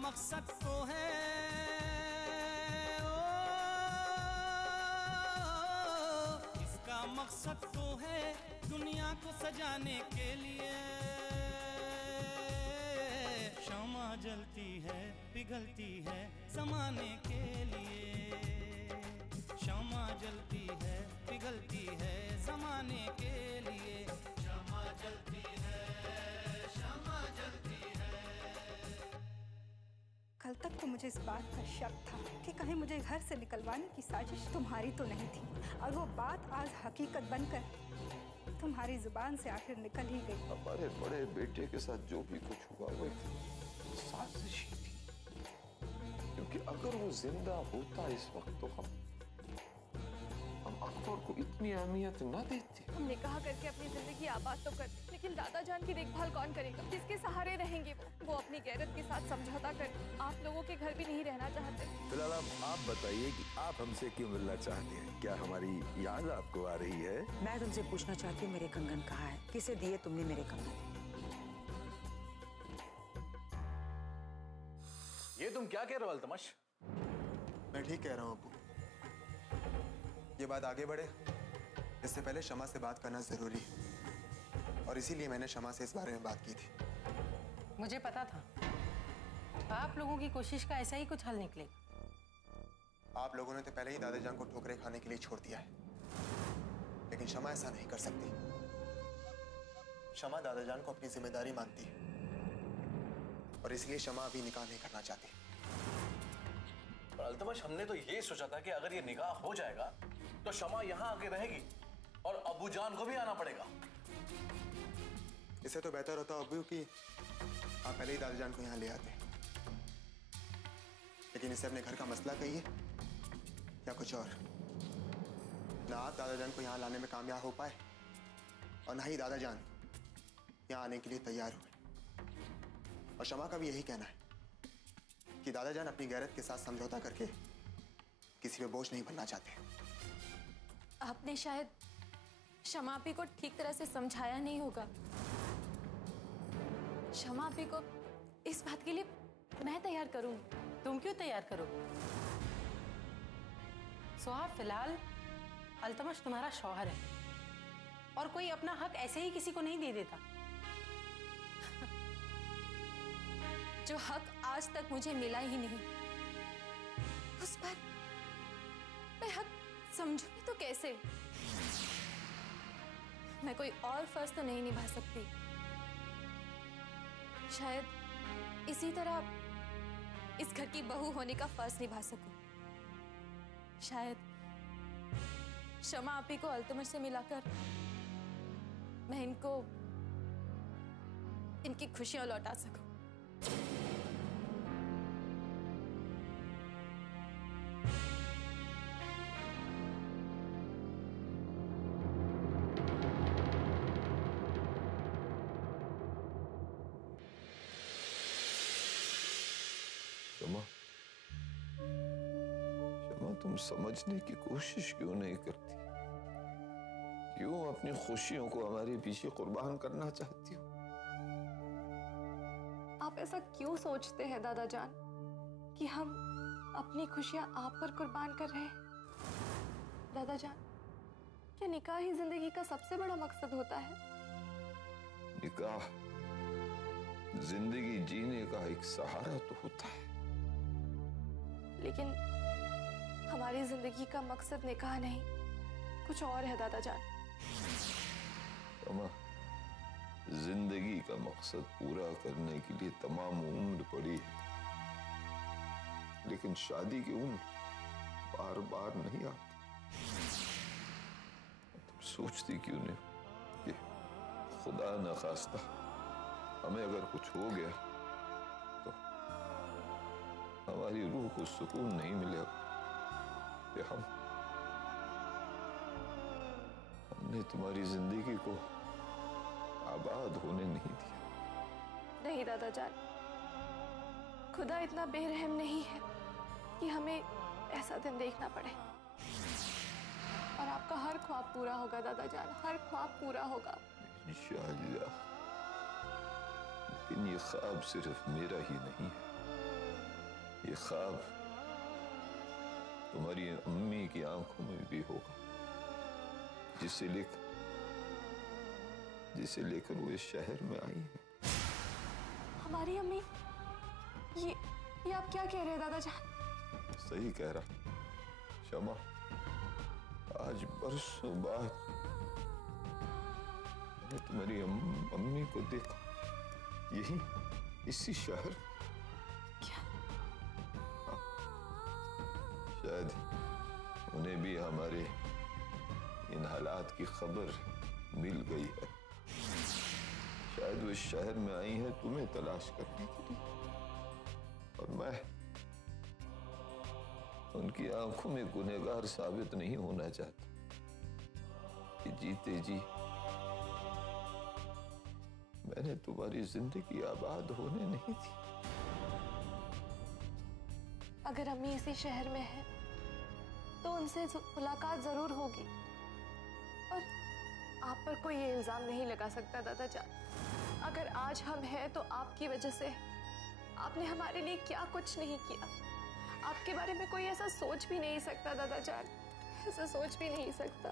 मकसद तो है, इसका मकसद तो है दुनिया को सजाने के लिए। शम्मा जलती है पिघलती है ज़माने के लिए, शम्मा जलती है पिघलती है ज़माने के लिए, शम्मा जलती है, शम्मा जलती है। कल तक तो मुझे इस बात का शक था कि कहीं मुझे घर से निकलवाने की साजिश तुम्हारी तो नहीं थी, और वो बात आज हकीकत बनकर तुम्हारी जुबान से आखिर निकल ही गई। हमारे बड़े बेटे के साथ जो भी कुछ हुआ वो एक साजिश ही थी, क्योंकि अगर वो जिंदा होता इस वक्त तो हम अकबर को इतनी अहमियत न देते। हम निकाह करके अपनी जिंदगी आबाद तो करते, लेकिन दादा जान की देखभाल कौन करेगा? किसके सहारे रहेंगे वो अपनी गैरत के साथ समझौता कर आप लोगों के घर भी नहीं रहना चाहते। फिलहाल आप बताइए कि आप हमसे क्यों मिलना चाहते हैं? क्या हमारी याद आपको आ रही है? मैं तुमसे पूछना चाहती हूँ, मेरे कंगन कहाँ है? किसे दिए तुमने मेरे कंगन? ये तुम क्या कह रहे हो अल्तमश? मैं ठीक कह रहा हूँ अब्बू। ये बात आगे बढ़े इससे पहले शमा से बात करना जरूरी है, और इसीलिए मैंने शमा से इस बारे में बात की थी। मुझे पता था आप लोगों की कोशिश का ऐसा ही कुछ हल निकलेगा। आप लोगों ने तो पहले ही दादाजान को ठोकरें खाने के लिए छोड़ दिया है, लेकिन शमा ऐसा नहीं कर सकती। शमा दादाजान को अपनी जिम्मेदारी मानती है, और इसलिए शमा अभी निकाह नहीं करना चाहती। पर अल्तमश, हमने तो ये सोचा था कि अगर ये निकाह हो जाएगा तो शमा यहाँ आके रहेगी और अबू जान को भी आना पड़ेगा। इससे तो बेहतर होता अब्बू कि आप पहले ही दादाजान को यहाँ ले आते, लेकिन इससे अपने घर का मसला कहिए या कुछ और। ना आप दादाजान को यहाँ लाने में कामयाब हो पाए, और ना ही दादाजान यहाँ आने के लिए तैयार हुए। और शमा का भी यही कहना है कि दादाजान अपनी गैरत के साथ समझौता करके किसी पे बोझ नहीं बनना चाहते। आपने शायद शमा आपी को ठीक तरह से समझाया नहीं होगा। शमा आपी को इस बात के लिए मैं तैयार करूंगी। तुम क्यों तैयार करोगे? सुहाग, फिलहाल अल्तमश तुम्हारा शौहर है, और कोई अपना हक ऐसे ही किसी को नहीं दे देता। जो हक आज तक मुझे मिला ही नहीं, उस पर मैं हक समझूंगी तो कैसे? मैं कोई और फर्ज तो नहीं निभा सकती। शायद इसी तरह इस घर की बहू होने का फर्ज निभा सकूं। शायद शमा आपी को अल्तमश से मिलाकर मैं इनकी खुशियां लौटा सकूं। शमा, तुम समझने की कोशिश क्यों नहीं करती? क्यों अपनी खुशियों को हमारे पीछे कुर्बान करना चाहती हो? आप ऐसा क्यों सोचते हैं दादाजान कि हम अपनी खुशियां आप पर कुर्बान कर रहे हैं? दादाजान, क्या निकाह ही जिंदगी का सबसे बड़ा मकसद होता है? निकाह जिंदगी जीने का एक सहारा तो होता है, लेकिन हमारी जिंदगी का मकसद निकाह नहीं, कुछ और है दादाजान। शमा, जिंदगी का मकसद पूरा करने के लिए तमाम उम्र पड़ी है, लेकिन शादी की उम्र बार बार नहीं आती। तुम सोचती क्यों नहीं कि खुदा न खास्ता हमें अगर कुछ हो गया तो हमारी रूह को सुकून नहीं मिलेगा कि हमने तुम्हारी जिंदगी को आबाद होने नहीं दिया। नहीं दादाजान, खुदा इतना बेरहम नहीं है कि हमें ऐसा दिन देखना पड़े। और आपका हर ख्वाब पूरा होगा दादाजान, हर ख्वाब पूरा होगा इंशाअल्लाह। लेकिन ये ख्वाब सिर्फ मेरा ही नहीं है, ये ख्वाब तुम्हारी अम्मी की आंखों में भी होगा, जिसे लेकर वो इस शहर में आई है। हमारी अम्मी? ये आप क्या कह रहे हैं दादाजान? सही कह रहा शमा। आज बरसों बाद मैंने तुम्हारी अम्मी को देखा, यही इसी शहर। क्या? शायद उन्हें भी हमारे इन हालात की खबर मिल गई है। शायद वो इस शहर में आई है तुम्हें तलाश करने के लिए, और मैं उनकी आंखों में गुनहगार साबित नहीं होना चाहता कि जीते जी मैंने तुम्हारी जिंदगी आबाद होने नहीं दी। अगर अम्मी इसी शहर में है तो उनसे मुलाकात जरूर होगी, और आप पर कोई ये इल्जाम नहीं लगा सकता दादाजान। अगर आज हम हैं तो आपकी वजह से। आपने हमारे लिए क्या कुछ नहीं किया। आपके बारे में कोई ऐसा सोच भी नहीं सकता दादाजान, ऐसा सोच भी नहीं सकता।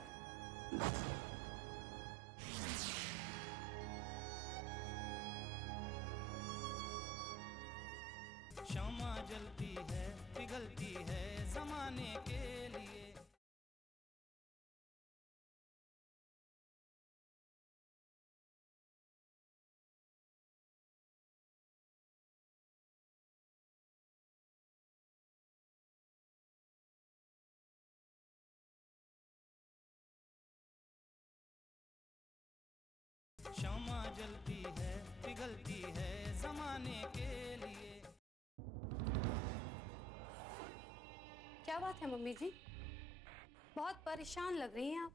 शमा जलती है, पिघलती है जमाने के लिए। शमा जलती है, पिघलती है जमाने के लिए। क्या बात है मम्मी जी, बहुत परेशान लग रही हैं आप।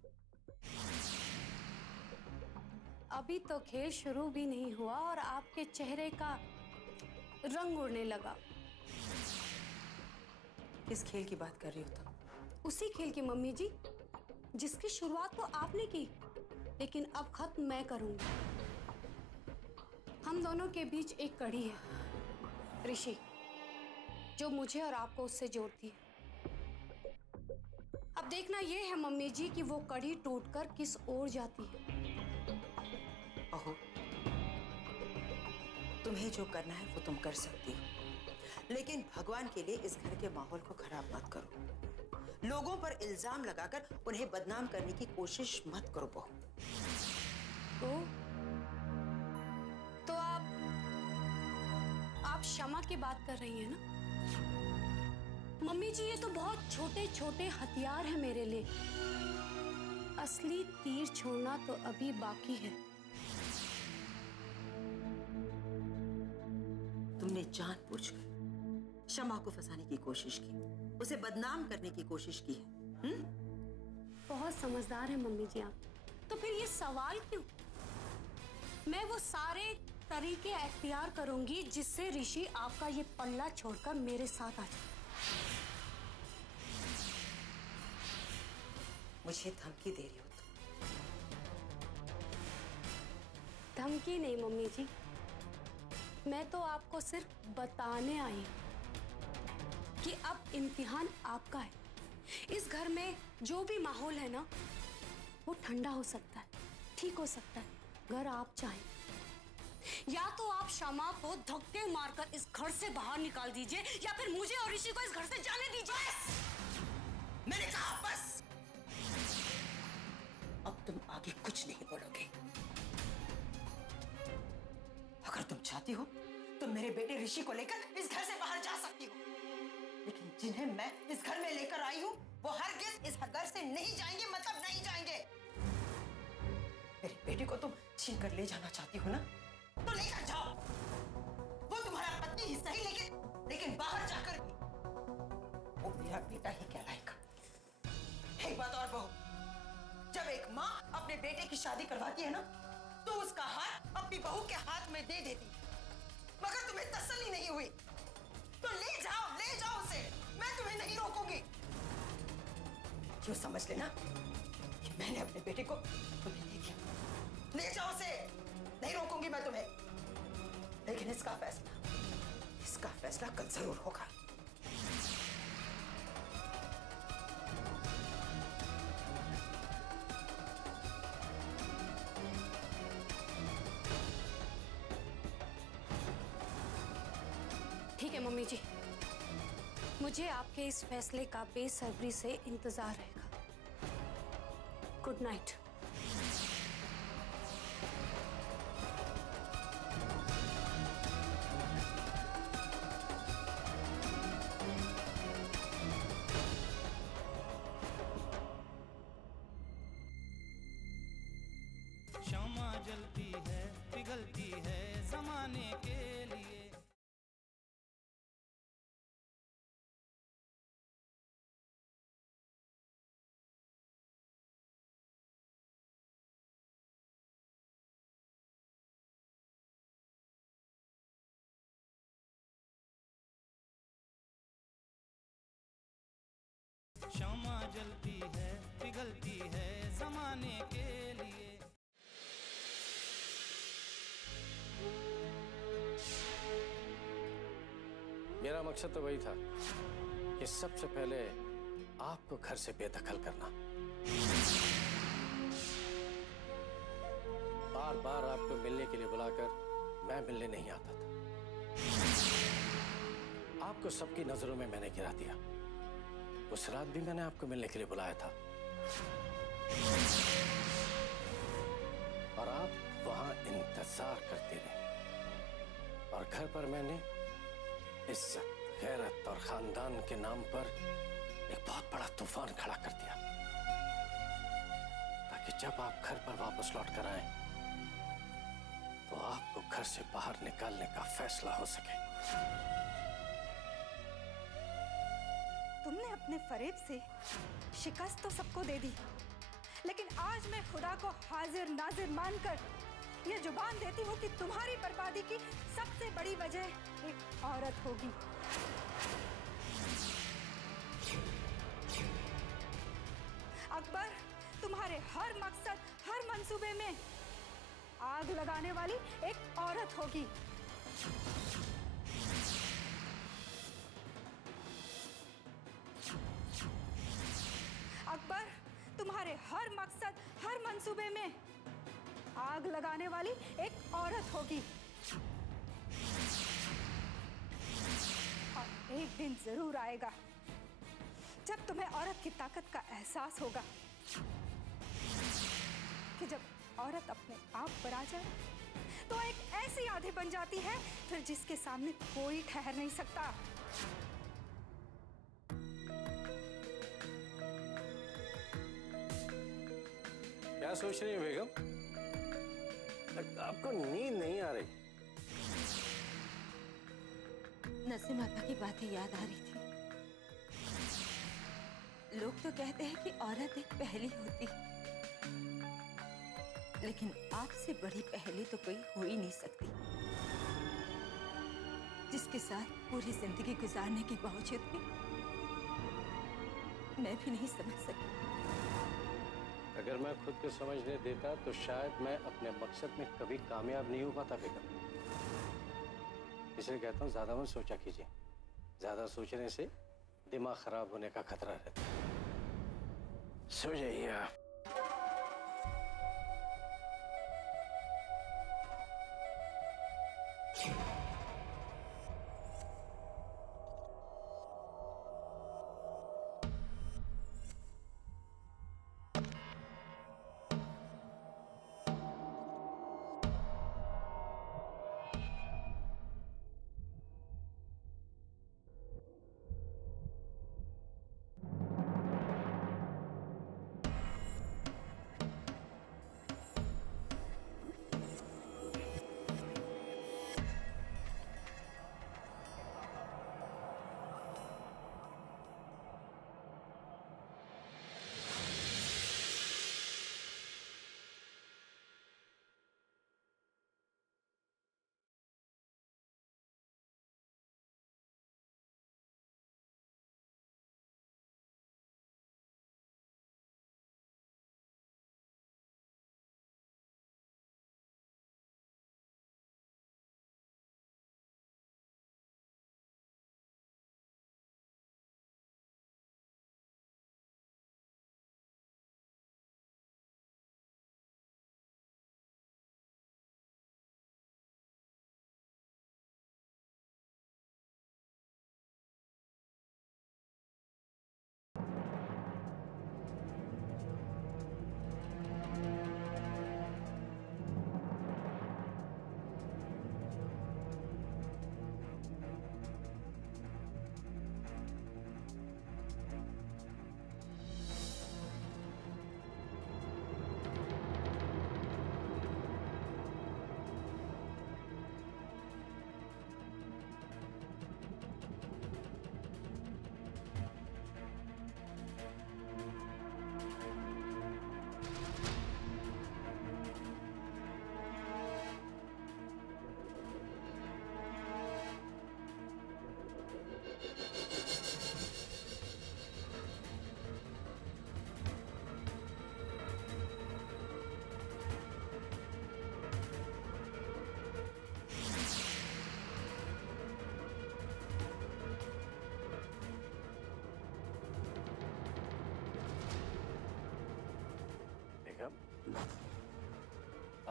अभी तो खेल शुरू भी नहीं हुआ और आपके चेहरे का रंग उड़ने लगा। किस खेल की बात कर रही हो तुम? उसी खेल की मम्मी जी, जिसकी शुरुआत तो आपने की, लेकिन अब खत्म मैं करूंगी। हम दोनों के बीच एक कड़ी है ऋषि, जो मुझे और आपको उससे जोड़ती है। अब देखना यह है मम्मी जी कि वो कड़ी टूटकर किस ओर जाती है। बहू, तुम्हें जो करना है वो तुम कर सकती हो, लेकिन भगवान के लिए इस घर के माहौल को खराब मत करो। लोगों पर इल्जाम लगाकर उन्हें बदनाम करने की कोशिश मत करो बहू। तो आप क्षमा की बात कर रही हैं ना मम्मी जी? ये तो बहुत छोटे छोटे हथियार हैं मेरे लिए, असली तीर छोड़ना तो अभी बाकी है। तुमने जानबूझकर शमा को फंसाने की कोशिश की, उसे बदनाम करने की कोशिश की है। बहुत समझदार है मम्मी जी आप। तो फिर ये सवाल क्यों? मैं वो सारे तरीके अख्तियार करूंगी जिससे ऋषि आपका ये पल्ला छोड़कर मेरे साथ आ जाए। मुझे धमकी दे रही हो तुम? धमकी नहीं मम्मी जी, मैं तो आपको सिर्फ बताने आई हूं कि अब इम्तिहान आपका है। इस घर में जो भी माहौल है ना, वो ठंडा हो सकता है, ठीक हो सकता है, अगर आप चाहें। या तो आप शमा को धक्के मारकर इस घर से बाहर निकाल दीजिए, या फिर मुझे और ऋषि को इस घर से जाने दीजिए। मैंने कहा बस। अब तुम आगे कुछ नहीं बोलोगे। अगर तुम चाहती हो तो मेरे बेटे ऋषि को लेकर इस घर से बाहर जा सकती हो, लेकिन जिन्हें मैं इस घर में लेकर आई हूं वो हरगिज इस घर से नहीं जाएंगे, मतलब नहीं जाएंगे। मेरे बेटे को तुम छीन कर ले जाना चाहती हो ना, तो लेकर जाओ। वो तुम्हारा पति ही सही, लेकिन बाहर जाकर भी वो मेरा बेटा ही कहलाएगा। एक बात और बहू, जब एक माँ अपने बेटे की शादी करवाती है ना, तो उसका हाथ अपनी बहू के हाथ में दे देती है। मगर तुम्हें तसल्ली नहीं हुई तो ले जाओ उसे, मैं तुम्हें नहीं रोकूंगी। क्यों समझ लेना कि मैंने अपने बेटे को तुम्हें दे दिया। ले जाओ उसे, नहीं रोकूंगी मैं तुम्हें। लेकिन इसका फैसला कल जरूर होगा। ठीक है मम्मी जी, मुझे आपके इस फैसले का बेसब्री से इंतजार रहेगा। Good night. क्षमा जलती है पिघलती है जमाने के लिए। क्षमा जलती है पिघलती है जमाने के लिए। मेरा मकसद तो वही था कि सबसे पहले आपको घर से बेदखल करना। बार बार आपको मिलने के लिए बुलाकर मैं मिलने नहीं आता था। आपको सबकी नजरों में मैंने गिरा दिया। उस रात भी मैंने आपको मिलने के लिए बुलाया था और आप वहां इंतजार करते रहे। और घर पर मैंने इज्जत, गैरत और खानदान के नाम पर एक बहुत बड़ा तूफान खड़ा कर दिया, ताकि जब आप घर पर वापस लौट कर आए तो आपको घर से बाहर निकालने का फैसला हो सके। तुमने अपने फरेब से शिकस्त तो सबको दे दी, लेकिन आज मैं खुदा को हाजिर नाजिर मानकर ये जुबान देती हूँ कि तुम्हारी बर्बादी की सबसे बड़ी वजह एक औरत होगी। अकबर, तुम्हारे हर मकसद, हर मंसूबे में आग लगाने वाली एक औरत होगी। अकबर, तुम्हारे हर मकसद, हर मंसूबे में आग लगाने वाली एक औरत होगी। और एक दिन जरूर आएगा जब तुम्हें औरत की ताकत का एहसास होगा, कि जब औरत अपने आप पर आ जाए तो एक ऐसी आधी बन जाती है फिर जिसके सामने कोई ठहर नहीं सकता। क्या सोच रही है बेगम? आपको नींद नहीं आ रही? नसीम आपा की बातें याद आ रही थी। लोग तो कहते हैं कि औरत एक पहेली होती, लेकिन आपसे बड़ी पहेली तो कोई हो ही नहीं सकती, जिसके साथ पूरी जिंदगी गुजारने के बावजूद भी मैं भी नहीं समझ सकी। अगर मैं खुद को समझने देता तो शायद मैं अपने मकसद में कभी कामयाब नहीं हो पाता बेगम। इसलिए कहता हूँ ज्यादा मत सोचा कीजिए। ज्यादा सोचने से दिमाग खराब होने का खतरा रहता है। सो जाइए आप।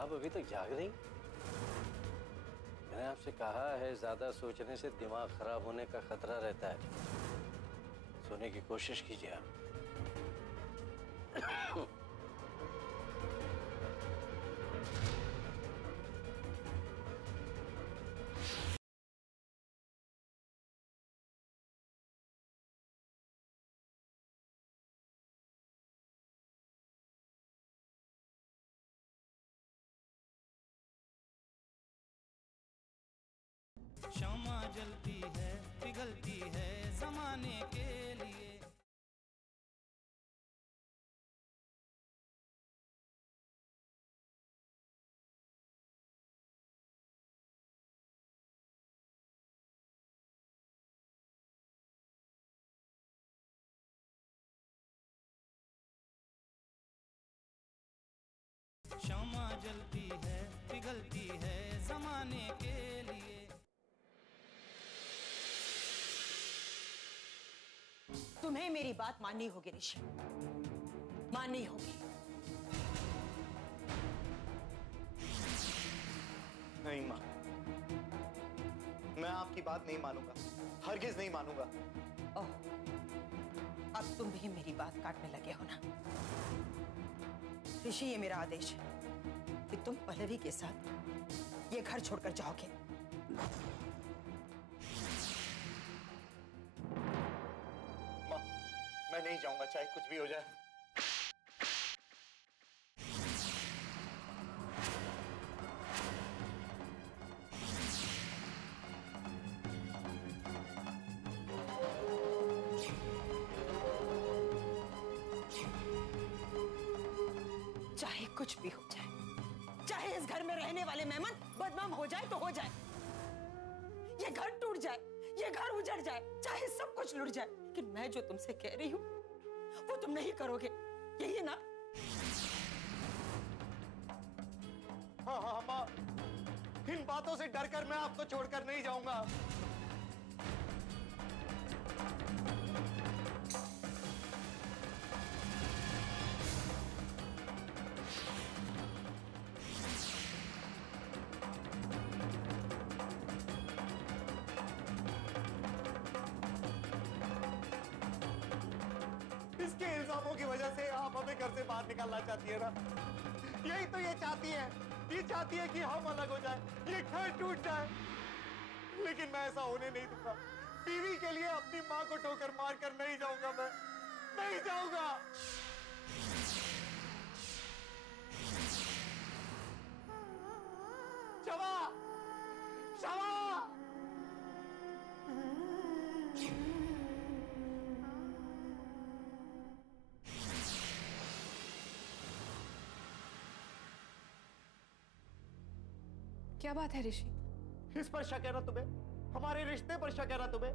आप अभी तक जाग रही? मैंने आपसे कहा है ज्यादा सोचने से दिमाग खराब होने का खतरा रहता है। सोने की कोशिश कीजिए आप। क्षमा जलती है पिघलती है जमाने के लिए। क्षमा जलती है पिघलती है जमाने के लिए। तुम्हें मेरी बात माननी होगी ऋषि, माननी होगी। नहीं माँ, मैं आपकी बात नहीं मानूंगा, हरगिज नहीं मानूंगा। ओह, अब तुम भी मेरी बात काटने लगे हो ना? ऋषि, ये मेरा आदेश है कि तुम पल्लवी के साथ ये घर छोड़कर जाओगे। माँ, मैं नहीं जाऊंगा, चाहे कुछ भी हो जाए। चाहे कुछ भी हो जाए, चाहे इस घर में रहने वाले मेहमान बदनाम हो जाए तो हो जाए, ये घर टूट जाए, ये घर उजड़ जाए, चाहे सब कुछ लुट जाए, लेकिन मैं जो तुमसे कह रही हूं वो तुम नहीं करोगे, यही है ना? हाँ हाँ माँ, इन बातों से डरकर मैं आपको छोड़कर नहीं जाऊंगा। इसके इल्जामों की वजह से आप हमें घर से बाहर निकालना चाहती है ना? यही तो ये चाहती है, ये चाहती है कि हम अलग हो जाए, ये घर टूट जाए। लेकिन मैं ऐसा होने नहीं दूंगा। बीवी के लिए अपनी माँ को ठोकर मारकर नहीं जाऊंगा, मैं नहीं जाऊंगा। क्षमा, क्षमा। क्या बात है ऋषि? इस पर शक है ना तुम्हें? हमारे रिश्ते पर शक है ना तुम्हें?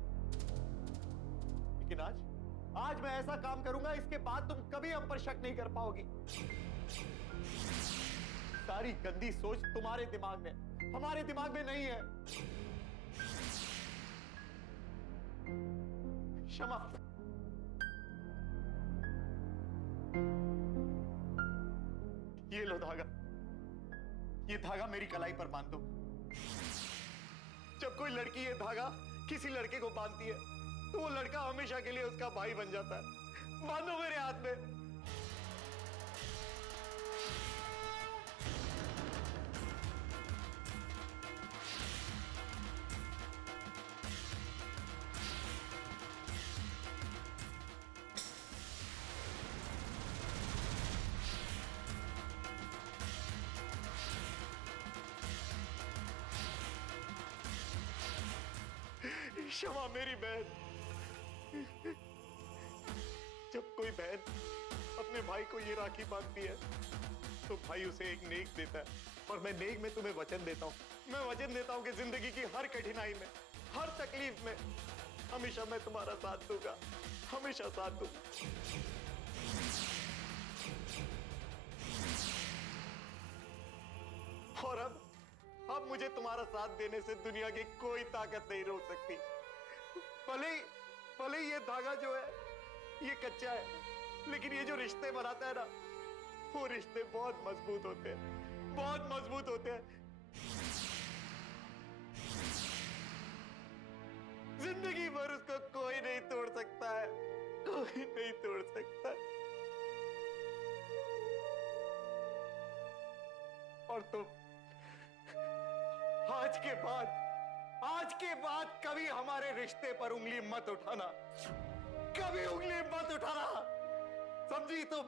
लेकिन आज मैं ऐसा काम करूंगा, इसके बाद तुम कभी हम पर शक नहीं कर पाओगी। सारी गंदी सोच तुम्हारे दिमाग में, हमारे दिमाग में नहीं है। क्षमा। ये लो धागा, ये धागा मेरी कलाई पर बांध दो। जब कोई लड़की ये धागा किसी लड़के को बांधती है तो वो लड़का हमेशा के लिए उसका भाई बन जाता है। बांधो मेरे हाथ में। क्षमा मेरी बहन। जब कोई बहन अपने भाई को ये राखी बांधती है तो भाई उसे एक नेक देता है, और मैं नेक में तुम्हें वचन देता हूँ। मैं वचन देता हूँ कि जिंदगी की हर कठिनाई में, हर तकलीफ में हमेशा मैं तुम्हारा साथ दूंगा, हमेशा साथ दूंगा। और अब मुझे तुम्हारा साथ देने से दुनिया की कोई ताकत नहीं रोक सकती। भले ही ये धागा जो है ये कच्चा है, लेकिन ये जो रिश्ते बनाता है ना, वो रिश्ते बहुत मजबूत होते हैं, बहुत मजबूत होते हैं। जिंदगी भर उसको कोई नहीं तोड़ सकता है, कोई नहीं तोड़ सकता। और तुम आज के बाद कभी हमारे रिश्ते पर उंगली मत उठाना, कभी उंगली मत उठाना, समझी तुम?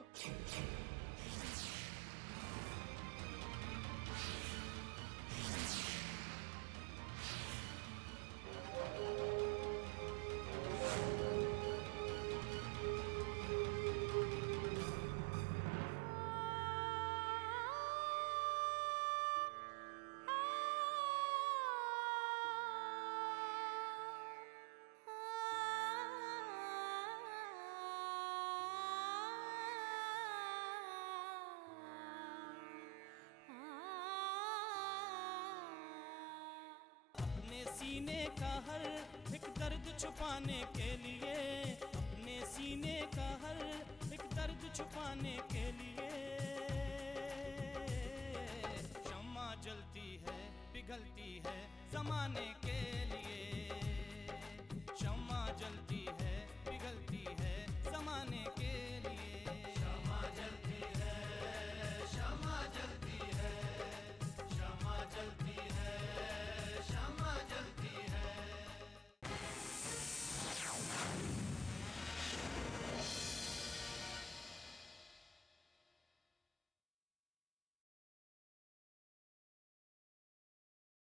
सीने का हर एक दर्द छुपाने के लिए, अपने सीने का हर एक दर्द छुपाने के लिए शम्मा जलती है, पिघलती है जमाने के लिए।